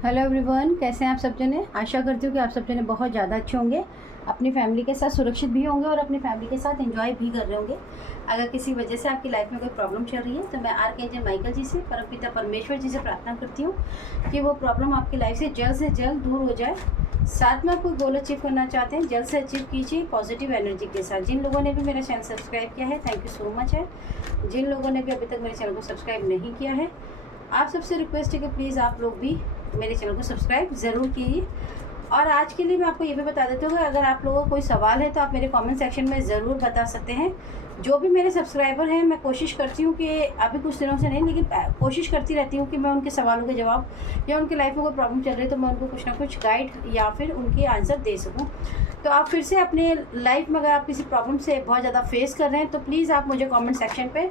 Hello everyone, कैसे हैं आप सब जने। आशा करती हूँ कि आप सब जने बहुत ज़्यादा अच्छे होंगे, अपनी फैमिली के साथ सुरक्षित भी होंगे और अपनी फैमिली के साथ एंजॉय भी कर रहे होंगे। अगर किसी वजह से आपकी लाइफ में कोई प्रॉब्लम चल रही है तो मैं आर्कएंजल माइकल जी से, परमपिता परमेश्वर जी से प्रार्थना करती हूँ कि वो प्रॉब्लम आपकी लाइफ से जल्द दूर हो जाए। साथ में आप कोई गोल अचीव करना चाहते हैं, जल्द से अचीव कीजिए पॉजिटिव एनर्जी के साथ। जिन लोगों ने भी मेरा चैनल सब्सक्राइब किया है, थैंक यू सो मच है। जिन लोगों ने भी अभी तक मेरे चैनल को सब्सक्राइब नहीं किया है, आप सबसे रिक्वेस्ट है कि प्लीज़ आप लोग भी मेरे चैनल को सब्सक्राइब ज़रूर कीजिए। और आज के लिए मैं आपको ये भी बता देती हूँ कि अगर आप लोगों को कोई सवाल है तो आप मेरे कमेंट सेक्शन में ज़रूर बता सकते हैं। जो भी मेरे सब्सक्राइबर हैं, मैं कोशिश करती हूँ कि अभी कुछ दिनों से नहीं, लेकिन कोशिश करती रहती हूँ कि मैं उनके सवालों के जवाब, या उनकी लाइफ में कोई प्रॉब्लम चल रही है तो मैं उनको कुछ ना कुछ गाइड या फिर उनकी आंसर दे सकूँ। तो आप फिर से अपने लाइफ में अगर आप किसी प्रॉब्लम से बहुत ज़्यादा फेस कर रहे हैं तो प्लीज़ आप मुझे कॉमेंट सेक्शन पर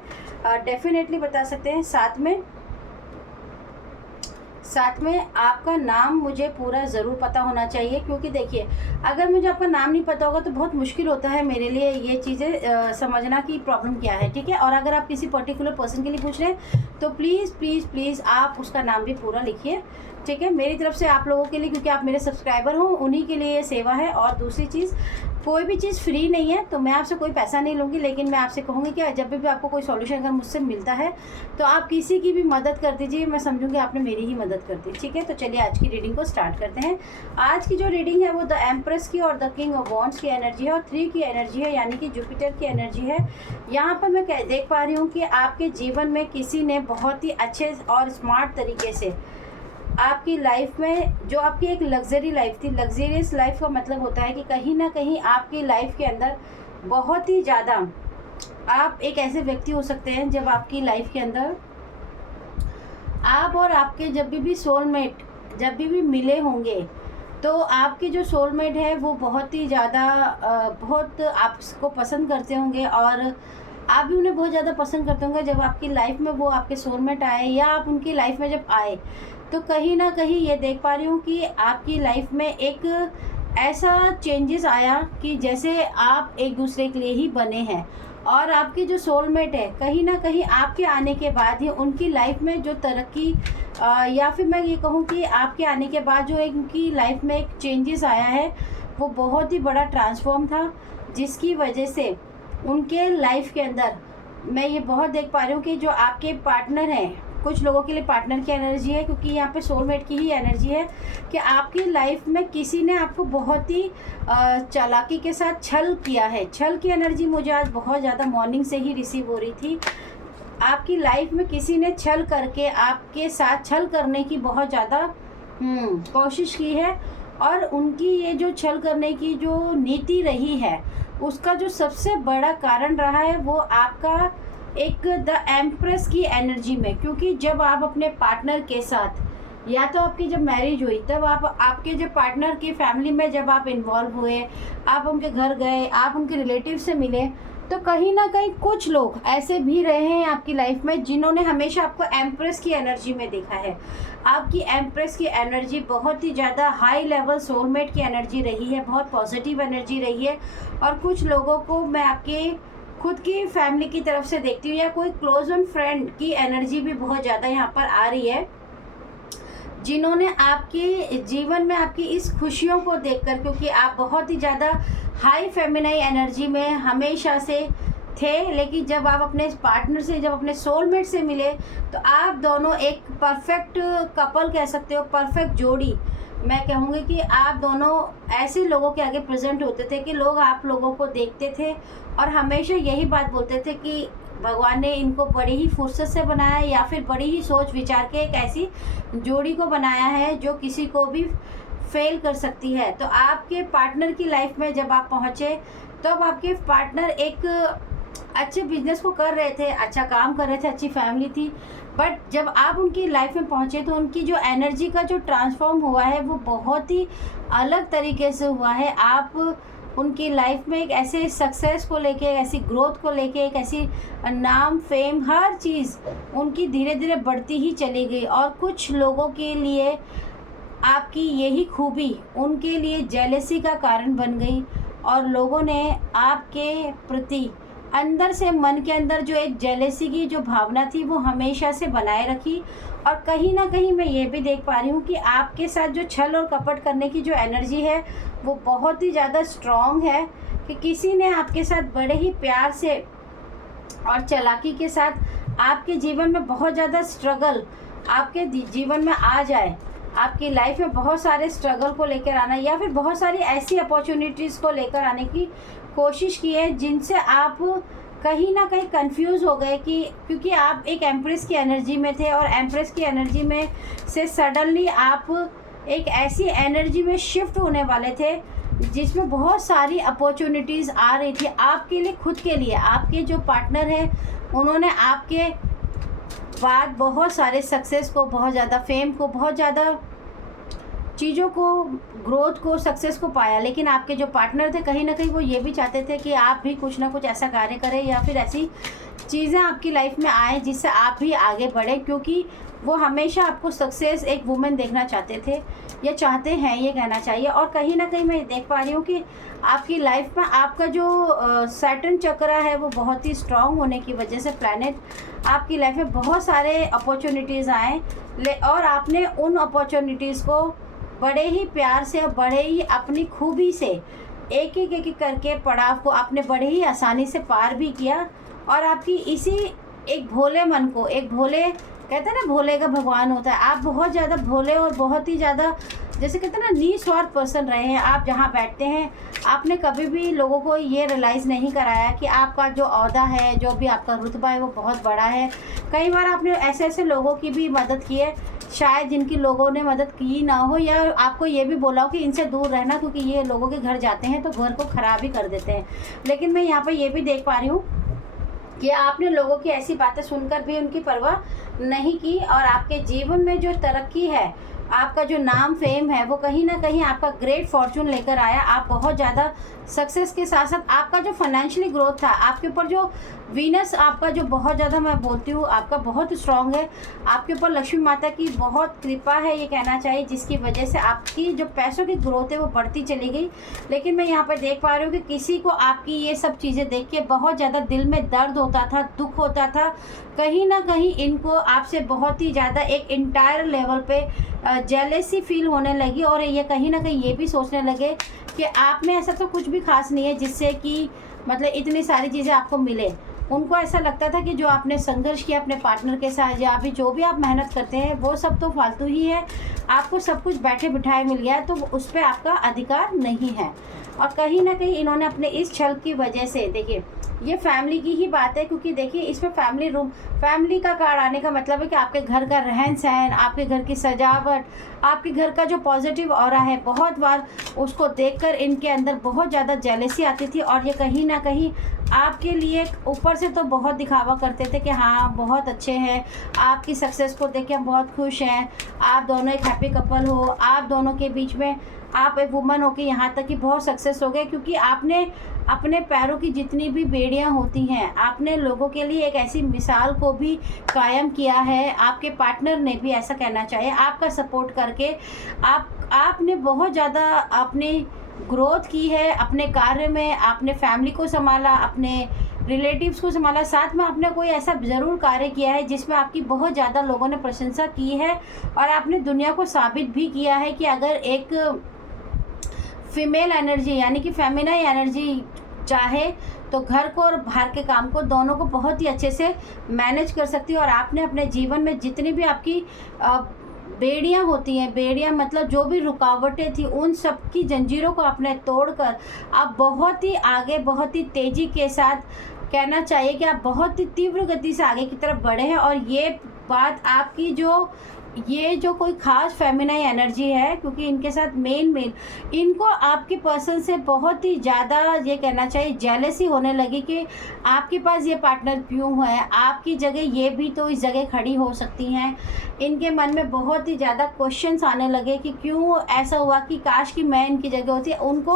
डेफिनेटली बता सकते हैं। साथ में आपका नाम मुझे पूरा ज़रूर पता होना चाहिए, क्योंकि देखिए, अगर मुझे आपका नाम नहीं पता होगा तो बहुत मुश्किल होता है मेरे लिए ये चीज़ें समझना कि प्रॉब्लम क्या है। ठीक है, और अगर आप किसी पर्टिकुलर पर्सन के लिए पूछ रहे हैं तो प्लीज़ प्लीज़ प्लीज़ आप उसका नाम भी पूरा लिखिए। ठीक है, मेरी तरफ से आप लोगों के लिए, क्योंकि आप मेरे सब्सक्राइबर हो, उन्हीं के लिए ये सेवा है। और दूसरी चीज़, कोई भी चीज़ फ्री नहीं है, तो मैं आपसे कोई पैसा नहीं लूँगी, लेकिन मैं आपसे कहूँगी कि जब भी आपको कोई सॉल्यूशन अगर मुझसे मिलता है तो आप किसी की भी मदद कर दीजिए, मैं समझूंगी आपने मेरी ही मदद कर दी। ठीक है, तो चलिए आज की रीडिंग को स्टार्ट करते हैं। आज की जो रीडिंग है वो द एम्प्रेस की और द किंग ऑफ वॉन्ड्स की एनर्जी है और 3 की एनर्जी है, यानी कि जुपिटर की एनर्जी है। यहाँ पर मैं देख पा रही हूँ कि आपके जीवन में किसी ने बहुत ही अच्छे और स्मार्ट तरीके से आपकी लाइफ में, जो आपकी एक लग्जरी लाइफ थी, लग्जरियस लाइफ का मतलब होता है कि कहीं ना कहीं आपकी लाइफ के अंदर बहुत ही ज़्यादा, आप एक ऐसे व्यक्ति हो सकते हैं जब आपकी लाइफ के अंदर आप और आपके जब भी सोलमेट जब भी मिले होंगे तो आपके जो सोलमेट है वो बहुत ही ज़्यादा बहुत आपको पसंद करते होंगे और आप भी उन्हें बहुत ज़्यादा पसंद करते होंगे। जब आपकी लाइफ में वो आपके सोलमेट आए या आप उनकी लाइफ में जब आए तो कहीं ना कहीं ये देख पा रही हूँ कि आपकी लाइफ में एक ऐसा चेंजेस आया कि जैसे आप एक दूसरे के लिए ही बने हैं। और आपकी जो सोलमेट है, कहीं ना कहीं आपके आने के बाद ही उनकी लाइफ में जो तरक्की, या फिर मैं ये कहूँ कि आपके आने के बाद जो एक उनकी लाइफ में एक चेंजेस आया है वो बहुत ही बड़ा ट्रांसफॉर्म था, जिसकी वजह से उनके लाइफ के अंदर मैं ये बहुत देख पा रही हूँ कि जो आपके पार्टनर हैं, कुछ लोगों के लिए पार्टनर की एनर्जी है, क्योंकि यहाँ पे सोलमेट की ही एनर्जी है कि आपकी लाइफ में किसी ने आपको बहुत ही चालाकी के साथ छल किया है। छल की एनर्जी मुझे आज बहुत ज़्यादा मॉर्निंग से ही रिसीव हो रही थी। आपकी लाइफ में किसी ने छल करके आपके साथ छल करने की बहुत ज़्यादा कोशिश की है, और उनकी ये जो छल करने की जो नीति रही है उसका जो सबसे बड़ा कारण रहा है वो आपका एक द एम्प्रेस की एनर्जी में। क्योंकि जब आप अपने पार्टनर के साथ, या तो आपकी जब मैरिज हुई तब आप आपके जो पार्टनर की फैमिली में जब आप इन्वॉल्व हुए, आप उनके घर गए, आप उनके रिलेटिव से मिले, तो कहीं ना कहीं कुछ लोग ऐसे भी रहे हैं आपकी लाइफ में जिन्होंने हमेशा आपको एम्प्रेस की एनर्जी में देखा है। आपकी एम्प्रेस की एनर्जी बहुत ही ज़्यादा हाई लेवल सोलमेट की एनर्जी रही है, बहुत पॉजिटिव एनर्जी रही है। और कुछ लोगों को मैं आपके खुद की फैमिली की तरफ से देखती हूँ, या कोई क्लोज वन फ्रेंड की एनर्जी भी बहुत ज़्यादा यहाँ पर आ रही है, जिन्होंने आपके जीवन में आपकी इस खुशियों को देखकर, क्योंकि आप बहुत ही ज़्यादा हाई फेमिनाइन एनर्जी में हमेशा से थे, लेकिन जब आप अपने पार्टनर से, जब अपने सोलमेट से मिले तो आप दोनों एक परफेक्ट कपल कह सकते हो, परफेक्ट जोड़ी। मैं कहूँगी कि आप दोनों ऐसे लोगों के आगे प्रेजेंट होते थे कि लोग आप लोगों को देखते थे और हमेशा यही बात बोलते थे कि भगवान ने इनको बड़ी ही फुर्सत से बनाया है, या फिर बड़ी ही सोच विचार के एक ऐसी जोड़ी को बनाया है जो किसी को भी फेल कर सकती है। तो आपके पार्टनर की लाइफ में जब आप पहुँचे तो अब आपके पार्टनर एक अच्छे बिजनेस को कर रहे थे, अच्छा काम कर रहे थे, अच्छी फैमिली थी, बट जब आप उनकी लाइफ में पहुंचे तो उनकी जो एनर्जी का जो ट्रांसफॉर्म हुआ है वो बहुत ही अलग तरीके से हुआ है। आप उनकी लाइफ में एक ऐसे सक्सेस को लेके, ऐसी ग्रोथ को लेके, एक ऐसी नाम, फेम, हर चीज़ उनकी धीरे धीरे बढ़ती ही चली गई। और कुछ लोगों के लिए आपकी यही खूबी उनके लिए जेलसी का कारण बन गई, और लोगों ने आपके प्रति अंदर से मन के अंदर जो एक जेलेसी की जो भावना थी वो हमेशा से बनाए रखी। और कहीं ना कहीं मैं ये भी देख पा रही हूँ कि आपके साथ जो छल और कपट करने की जो एनर्जी है वो बहुत ही ज़्यादा स्ट्रॉन्ग है, कि किसी ने आपके साथ बड़े ही प्यार से और चालाकी के साथ आपके जीवन में बहुत ज़्यादा स्ट्रगल आपके जीवन में आ जाए, आपकी लाइफ में बहुत सारे स्ट्रगल को लेकर आना या फिर बहुत सारी ऐसी अपॉर्चुनिटीज़ को लेकर आने की कोशिश की है जिनसे आप कहीं ना कहीं कंफ्यूज हो गए, कि क्योंकि आप एक एम्प्रेस की एनर्जी में थे और एम्प्रेस की एनर्जी में से सडनली आप एक ऐसी एनर्जी में शिफ्ट होने वाले थे जिसमें बहुत सारी अपॉर्चुनिटीज़ आ रही थी आपके लिए, खुद के लिए। आपके जो पार्टनर हैं उन्होंने आपके बाद बहुत सारे सक्सेस को, बहुत ज़्यादा फेम को, बहुत ज़्यादा चीज़ों को, ग्रोथ को, सक्सेस को पाया। लेकिन आपके जो पार्टनर थे कहीं ना कहीं वो ये भी चाहते थे कि आप भी कुछ ना कुछ ऐसा कार्य करें या फिर ऐसी चीज़ें आपकी लाइफ में आए जिससे आप भी आगे बढ़ें, क्योंकि वो हमेशा आपको सक्सेस एक वुमेन देखना चाहते थे या चाहते हैं, ये कहना चाहिए। और कहीं ना कहीं मैं देख पा रही हूँ कि आपकी लाइफ में आपका जो सैटर्न चक्र है वो बहुत ही स्ट्रांग होने की वजह से प्लैनेट आपकी लाइफ में बहुत सारे अपॉर्चुनिटीज़ आए और आपने उन अपॉर्चुनिटीज़ को बड़े ही प्यार से और बड़े ही अपनी खूबी से एक करके पड़ाव को आपने बड़े ही आसानी से पार भी किया। और आपकी इसी एक भोले मन को, एक भोले, कहते हैं ना भोले का भगवान होता है, आप बहुत ज़्यादा भोले और बहुत ही ज़्यादा, जैसे कहते हैं ना, निस्वार्थ पर्सन रहे हैं। आप जहाँ बैठते हैं आपने कभी भी लोगों को ये रियलाइज़ नहीं कराया कि आपका जो ओहदा है, जो भी आपका रुतबा है वो बहुत बड़ा है। कई बार आपने ऐसे ऐसे लोगों की भी मदद की है शायद जिनकी लोगों ने मदद की ना हो, या आपको ये भी बोला हो कि इनसे दूर रहना क्योंकि ये लोगों के घर जाते हैं तो घर को ख़राब ही कर देते हैं। लेकिन मैं यहाँ पर ये भी देख पा रही हूँ कि आपने लोगों की ऐसी बातें सुनकर भी उनकी परवाह नहीं की और आपके जीवन में जो तरक्की है, आपका जो नाम फेम है वो कहीं ना कहीं आपका ग्रेट फॉर्चून लेकर आया। आप बहुत ज़्यादा सक्सेस के साथ साथ आपका जो फाइनेंशियली ग्रोथ था, आपके ऊपर जो वीनस आपका जो बहुत ज़्यादा, मैं बोलती हूँ आपका बहुत स्ट्रॉन्ग है, आपके ऊपर लक्ष्मी माता की बहुत कृपा है ये कहना चाहिए, जिसकी वजह से आपकी जो पैसों की ग्रोथ है वो बढ़ती चली गई। लेकिन मैं यहाँ पर देख पा रही हूँ कि किसी को आपकी ये सब चीज़ें देख के बहुत ज़्यादा दिल में दर्द होता था, दुख होता था। कहीं ना कहीं इनको आपसे बहुत ही ज़्यादा एक इंटायर लेवल पे जेलेसी फील होने लगी और ये कहीं ना कहीं ये भी सोचने लगे कि आप में ऐसा तो कुछ भी खास नहीं है जिससे कि मतलब इतनी सारी चीज़ें आपको मिले। उनको ऐसा लगता था कि जो आपने संघर्ष किया अपने पार्टनर के साथ या अभी जो भी आप मेहनत करते हैं वो सब तो फालतू ही है, आपको सब कुछ बैठे बिठाए मिल गया है तो उस पर आपका अधिकार नहीं है। और कहीं ना कहीं इन्होंने अपने इस छल की वजह से, देखिए ये फैमिली की ही बात है, क्योंकि देखिए इसमें फैमिली का कार्ड आने का मतलब है कि आपके घर का रहन सहन, आपके घर की सजावट, आपके घर का जो पॉजिटिव ऑरा है, बहुत बार उसको देखकर इनके अंदर बहुत ज़्यादा जेलेसी आती थी। और ये कहीं ना कहीं आपके लिए ऊपर से तो बहुत दिखावा करते थे कि हाँ बहुत अच्छे हैं, आपकी सक्सेस को देख के हम बहुत खुश हैं, आप दोनों एक हैप्पी कपल हो, आप दोनों के बीच में आप एक वुमन हो के यहाँ तक कि बहुत सक्सेस हो गए, क्योंकि आपने अपने पैरों की जितनी भी बेड़ियाँ होती हैं आपने लोगों के लिए एक ऐसी मिसाल को भी कायम किया है। आपके पार्टनर ने भी, ऐसा कहना चाहिए, आपका सपोर्ट करके आपने बहुत ज़्यादा अपनी ग्रोथ की है अपने कार्य में, आपने फैमिली को संभाला, अपने रिलेटिव्स को संभाला, साथ में आपने कोई ऐसा ज़रूर कार्य किया है जिसमें आपकी बहुत ज़्यादा लोगों ने प्रशंसा की है और आपने दुनिया को साबित भी किया है कि अगर एक फीमेल एनर्जी यानी कि फेमिनाइन एनर्जी चाहे तो घर को और बाहर के काम को दोनों को बहुत ही अच्छे से मैनेज कर सकती है। और आपने अपने जीवन में जितनी भी आपकी बेड़ियाँ होती हैं, बेड़ियाँ मतलब जो भी रुकावटें थी उन सब की जंजीरों को आपने तोड़कर आप बहुत ही आगे, बहुत ही तेज़ी के साथ, कहना चाहिए कि आप बहुत ही तीव्र गति से आगे की तरफ बढ़े हैं। और ये बात आपकी ये जो कोई ख़ास फेमिनाइन एनर्जी है, क्योंकि इनके साथ मेन इनको आपके पर्सन से बहुत ही ज़्यादा, ये कहना चाहिए, जेलसी होने लगी कि आपके पास ये पार्टनर क्यों है, आपकी जगह ये भी तो इस जगह खड़ी हो सकती हैं। इनके मन में बहुत ही ज़्यादा क्वेश्चंस आने लगे कि क्यों ऐसा हुआ, कि काश कि मैं इनकी जगह होती। उनको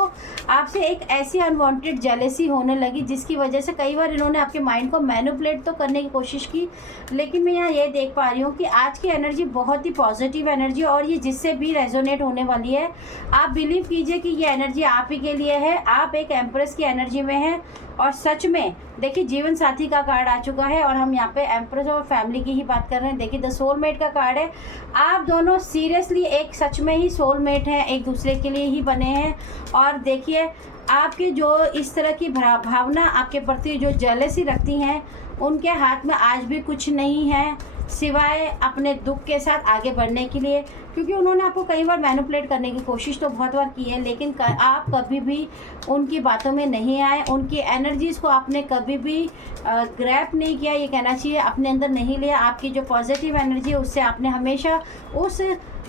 आपसे एक ऐसी अनवांटेड जेलसी होने लगी जिसकी वजह से कई बार इन्होंने आपके माइंड को मैनिपुलेट तो करने की कोशिश की। लेकिन मैं यहाँ ये देख पा रही हूँ कि आज की एनर्जी बहुत ही पॉजिटिव एनर्जी, और ये जिससे भी रेजोनेट होने वाली है। आप बिलीव कीजिए कि ये एनर्जी आप ही के लिए है। आप एक एम्प्रेस की एनर्जी में हैं, और सच में देखिए जीवन साथी का कार्ड आ चुका है, और हम यहाँ पे एम्प्रेस और फैमिली की ही बात कर रहे हैं। देखिए द सोलमेट का कार्ड है। आप दोनों सीरियसली एक सच में ही सोलमेट हैं, एक दूसरे के लिए ही बने हैं। और देखिए आपके जो इस तरह की भावना आपके प्रति जो जेलसी रखती हैं, उनके हाथ में आज भी कुछ नहीं है सिवाय अपने दुख के साथ आगे बढ़ने के लिए, क्योंकि उन्होंने आपको कई बार मैनिपुलेट करने की कोशिश तो बहुत बार की है, लेकिन आप कभी भी उनकी बातों में नहीं आए। उनकी एनर्जीज़ को आपने कभी भी ग्रैप नहीं किया, ये कहना चाहिए, अपने अंदर नहीं लिया। आपकी जो पॉजिटिव एनर्जी है उससे आपने हमेशा उस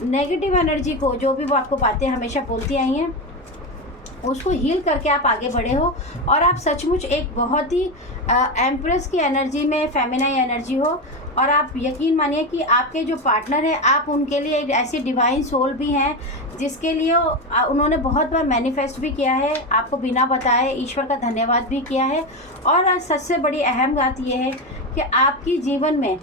नेगेटिव एनर्जी को, जो भी वो आपको बातें हमेशा बोलती आई हैं, उसको हील करके आप आगे बढ़े हो। और आप सचमुच एक बहुत ही एम्प्रेस की एनर्जी में फेमिनाइन एनर्जी हो। और आप यकीन मानिए कि आपके जो पार्टनर हैं, आप उनके लिए एक ऐसी डिवाइन सोल भी हैं जिसके लिए उन्होंने बहुत बार मैनिफेस्ट भी किया है, आपको बिना बताए ईश्वर का धन्यवाद भी किया है। और सबसे बड़ी अहम बात यह है कि आपकी जीवन में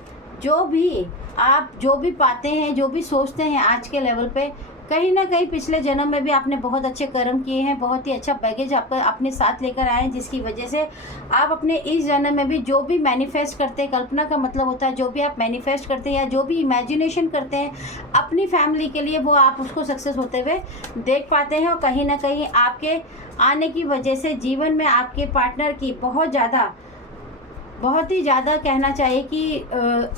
आप जो भी पाते हैं, जो भी सोचते हैं आज के लेवल पे, कहीं ना कहीं पिछले जन्म में भी आपने बहुत अच्छे कर्म किए हैं, बहुत ही अच्छा बैगेज आपका अपने साथ लेकर आए हैं, जिसकी वजह से आप अपने इस जन्म में भी जो भी मैनिफेस्ट करते हैं, कल्पना का मतलब होता है जो भी आप मैनिफेस्ट करते हैं या जो भी इमेजिनेशन करते हैं अपनी फैमिली के लिए, वो आप उसको सक्सेस होते हुए देख पाते हैं। और कहीं ना कहीं आपके आने की वजह से जीवन में आपके पार्टनर की बहुत ही ज़्यादा कहना चाहिए कि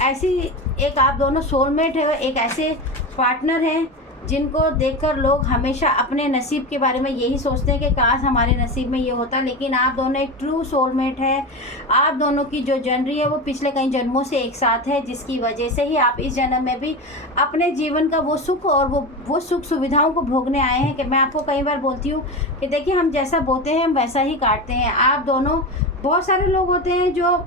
ऐसी एक आप दोनों सोलमेट है, एक ऐसे पार्टनर हैं जिनको देखकर लोग हमेशा अपने नसीब के बारे में यही सोचते हैं कि काश हमारे नसीब में ये होता। लेकिन आप दोनों एक ट्रू सोलमेट है। आप दोनों की जो जर्नी है वो पिछले कई जन्मों से एक साथ है, जिसकी वजह से ही आप इस जन्म में भी अपने जीवन का वो सुख और वो सुख सुविधाओं को भोगने आए हैं। कि मैं आपको कई बार बोलती हूँ कि देखिए हम जैसा बोते हैं हम वैसा ही काटते हैं। आप दोनों, बहुत सारे लोग होते हैं जो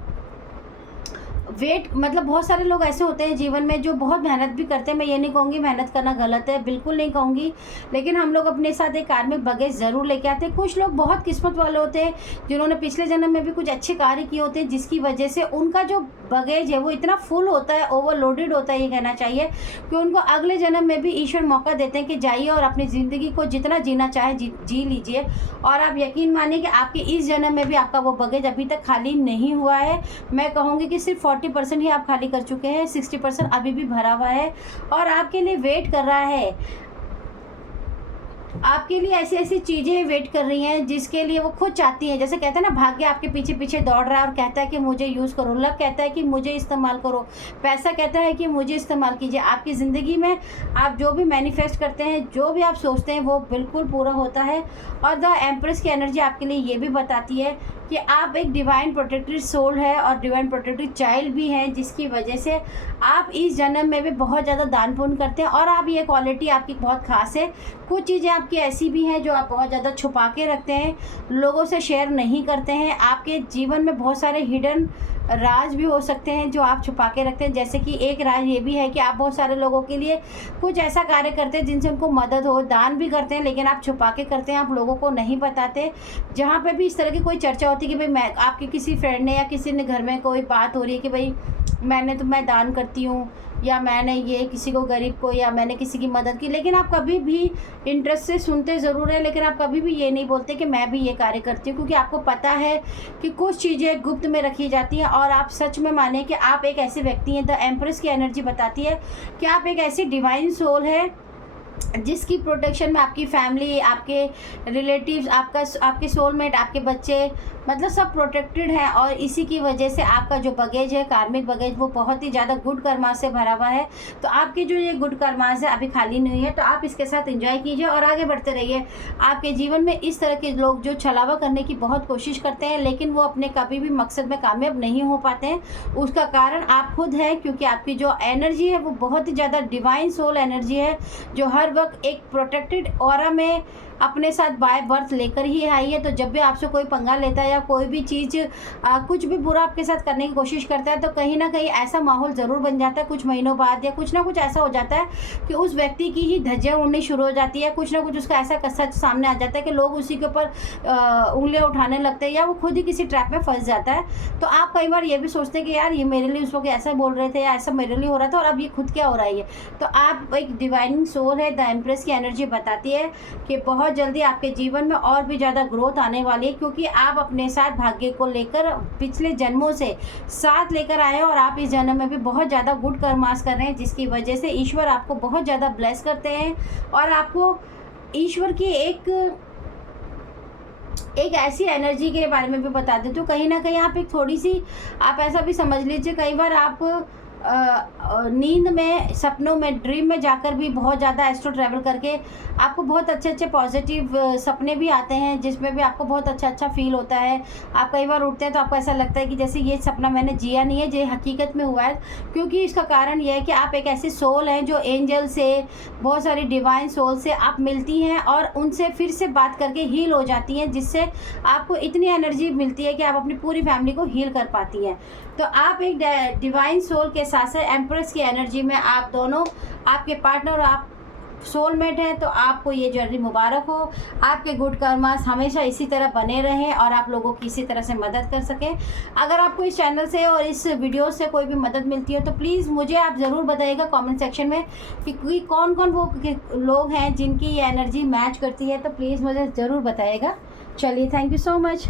बहुत सारे लोग ऐसे होते हैं जीवन में जो बहुत मेहनत भी करते हैं। मैं ये नहीं कहूँगी मेहनत करना गलत है, बिल्कुल नहीं कहूँगी, लेकिन हम लोग अपने साथ एक कार्मिक बगेज ज़रूर लेके आते हैं। कुछ लोग बहुत किस्मत वाले होते हैं जिन्होंने पिछले जन्म में भी कुछ अच्छे कार्य किए होते हैं, जिसकी वजह से उनका जो बगेज है वो इतना फुल होता है, ओवरलोडेड होता है, ये कहना चाहिए, कि उनको अगले जन्म में भी ईश्वर मौका देते हैं कि जाइए और अपनी ज़िंदगी को जितना जीना चाहे जी लीजिए। और आप यकीन मानिए कि आपके इस जन्म में भी आपका वो बगेज अभी तक खाली नहीं हुआ है। मैं कहूँगी कि सिर्फ 40% ही आप खाली कर चुके हैं, 60% अभी भी भरा हुआ है और आपके लिए वेट कर रहा है। आपके लिए ऐसी ऐसी चीज़ें वेट कर रही हैं जिसके लिए वो खुद चाहती हैं। जैसे कहते हैं ना, भाग्य आपके पीछे पीछे दौड़ रहा है और कहता है कि मुझे यूज़ करो, लक कहता है कि मुझे इस्तेमाल करो, पैसा कहता है कि मुझे इस्तेमाल कीजिए। आपकी ज़िंदगी में आप जो भी मैनिफेस्ट करते हैं, जो भी आप सोचते हैं, वो बिल्कुल पूरा होता है। और द एम्प्रेस की एनर्जी आपके लिए ये भी बताती है कि आप एक डिवाइन प्रोटेक्टेड सोल है और डिवाइन प्रोटेक्टेड चाइल्ड भी हैं, जिसकी वजह से आप इस जन्म में भी बहुत ज़्यादा दान पुण्य करते हैं। और आप, ये क्वालिटी आपकी बहुत ख़ास है। कुछ चीज़ें आपकी ऐसी भी हैं जो आप बहुत ज़्यादा छुपा के रखते हैं, लोगों से शेयर नहीं करते हैं। आपके जीवन में बहुत सारे हिडन राज भी हो सकते हैं जो आप छुपा के रखते हैं। जैसे कि एक राज ये भी है कि आप बहुत सारे लोगों के लिए कुछ ऐसा कार्य करते हैं जिनसे उनको मदद हो, दान भी करते हैं, लेकिन आप छुपा के करते हैं, आप लोगों को नहीं बताते। जहाँ पे भी इस तरह की कोई चर्चा होती है कि भाई मैं, आपके किसी फ्रेंड ने या किसी ने घर में कोई बात हो रही है कि भाई मैं दान करती हूँ, या मैंने ये किसी को, गरीब को, या मैंने किसी की मदद की, लेकिन आप कभी भी इंटरेस्ट से सुनते ज़रूर है, लेकिन आप कभी भी ये नहीं बोलते कि मैं भी ये कार्य करती हूँ, क्योंकि आपको पता है कि कुछ चीज़ें गुप्त में रखी जाती हैं। और आप सच में माने कि आप एक ऐसे व्यक्ति हैं, द एम्प्रेस की एनर्जी बताती है कि आप एक ऐसी डिवाइन सोल है जिसकी प्रोटेक्शन में आपकी फैमिली, आपके रिलेटिव्स, आपके सोलमेट, आपके बच्चे, मतलब सब प्रोटेक्टेड हैं। और इसी की वजह से आपका जो बगेज है, कार्मिक बगेज, वो बहुत ही ज़्यादा गुड कर्मा से भरा हुआ है। तो आपके जो ये गुड कर्मास है अभी खाली नहीं है, तो आप इसके साथ एंजॉय कीजिए और आगे बढ़ते रहिए। आपके जीवन में इस तरह के लोग जो छलावा करने की बहुत कोशिश करते हैं, लेकिन वो अपने कभी भी मकसद में कामयाब नहीं हो पाते हैं, उसका कारण आप खुद है, क्योंकि आपकी जो एनर्जी है वो बहुत ही ज़्यादा डिवाइन सोल एनर्जी है, जो हर वक्त एक प्रोटेक्टेड ऑरा में अपने साथ बाय बर्थ लेकर ही आई है। तो जब भी आपसे कोई पंगा लेता है या या कोई भी चीज़ कुछ भी बुरा आपके साथ करने की कोशिश करता है, तो कहीं ना कहीं ऐसा माहौल ज़रूर बन जाता है कुछ महीनों बाद, या कुछ ना कुछ ऐसा हो जाता है कि उस व्यक्ति की ही धज्जियाँ उड़नी शुरू हो जाती है, कुछ ना कुछ उसका ऐसा सच सामने आ जाता है कि लोग उसी के ऊपर उंगलियाँ उठाने लगते हैं, या वो खुद ही किसी ट्रैप में फंस जाता है। तो आप कई बार ये भी सोचते हैं कि यार ये मेरे लिए उस वक्त ऐसा बोल रहे थे, या ऐसा मेरे लिए हो रहा था, और अब ये खुद क्या हो रहा है ये। तो आप एक डिवाइनिंग सोल है, द एम्प्रेस की एनर्जी बताती है कि बहुत जल्दी आपके जीवन में और भी ज़्यादा ग्रोथ आने वाली है, क्योंकि आप अपने साथ भाग्य को लेकर पिछले जन्मों से साथ लेकर आए हैं, और आप इस जन्म में भी बहुत ज़्यादा गुड कर्मास कर रहे हैं, जिसकी वजह से ईश्वर आपको बहुत ज़्यादा ब्लेस करते हैं। और आपको ईश्वर की एक ऐसी एनर्जी के बारे में भी बता देती हूँ। कहीं ना कहीं आप एक थोड़ी सी, आप ऐसा भी समझ लीजिए, कई बार आप नींद में, सपनों में, ड्रीम में जाकर भी बहुत ज़्यादा एस्ट्रो ट्रैवल करके आपको बहुत अच्छे अच्छे पॉजिटिव सपने भी आते हैं, जिसमें भी आपको बहुत अच्छा फील होता है। आप कई बार उठते हैं तो आपको ऐसा लगता है कि जैसे ये सपना मैंने जिया नहीं है, ये हकीकत में हुआ है। क्योंकि इसका कारण ये है कि आप एक ऐसी सोल हैं जो एंजल से, बहुत सारी डिवाइन सोल से आप मिलती हैं, और उनसे फिर से बात करके हील हो जाती हैं, जिससे आपको इतनी एनर्जी मिलती है कि आप अपनी पूरी फैमिली को हील कर पाती हैं। तो आप एक डिवाइन सोल के साथ साथ एम्प्रेस की एनर्जी में, आप दोनों, आपके पार्टनर और आप सोलमेट हैं, तो आपको ये जर्नी मुबारक हो। आपके गुड कर्मास हमेशा इसी तरह बने रहें, और आप लोगों की इसी तरह से मदद कर सकें। अगर आपको इस चैनल से और इस वीडियो से कोई भी मदद मिलती है, तो प्लीज़ मुझे आप ज़रूर बताइएगा कमेंट सेक्शन में कि कौन कौन वो लोग हैं जिनकी ये एनर्जी मैच करती है। तो प्लीज़ मुझे ज़रूर बताइएगा। चलिए, थैंक यू सो मच।